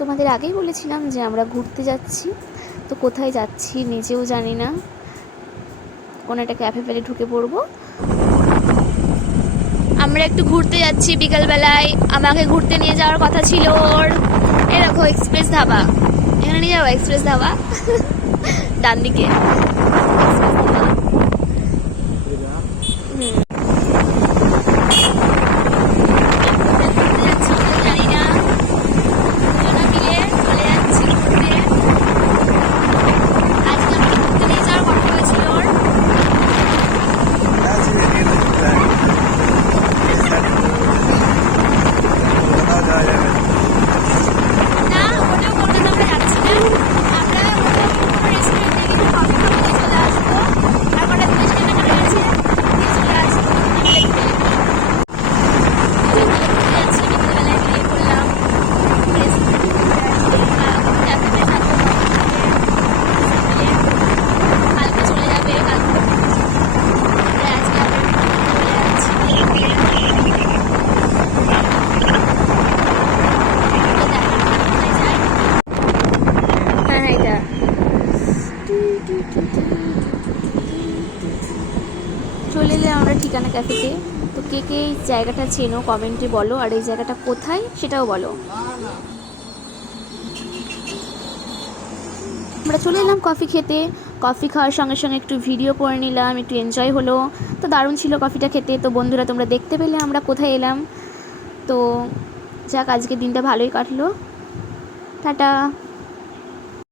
তোমাদের আগেই বলেছিলাম যে আমরা ঘুরতে যাচ্ছি, তো কোথায় যাচ্ছি নিজেও জানি না। কোনো একটা ক্যাফে ফেলে ঢুকে পড়বো। আমরা একটু ঘুরতে যাচ্ছি বিকালবেলায়, আমাকে ঘুরতে নিয়ে যাওয়ার কথা ছিল ওর। এরকম এক্সপ্রেস ধাবা, এখানে নিয়ে যাবো এক্সপ্রেস ধাবা ডান দিকে। চলে এলাম আমরা ঠিকানা ক্যাফেতে। তো কে কে এই জায়গাটা চেনো কমেন্টে বলো, আর এই জায়গাটা কোথায় সেটাও বলো। আমরা চলে এলাম কফি খেতে। কফি খাওয়ার সঙ্গে সঙ্গে একটু ভিডিও করে নিলাম, একটু এনজয় হলো। তো দারুণ ছিল কফিটা খেতে। তো বন্ধুরা তোমরা দেখতে পেলে আমরা কোথায় এলাম। তো যাক, আজকে দিনটা ভালোই কাটলো। টাটা।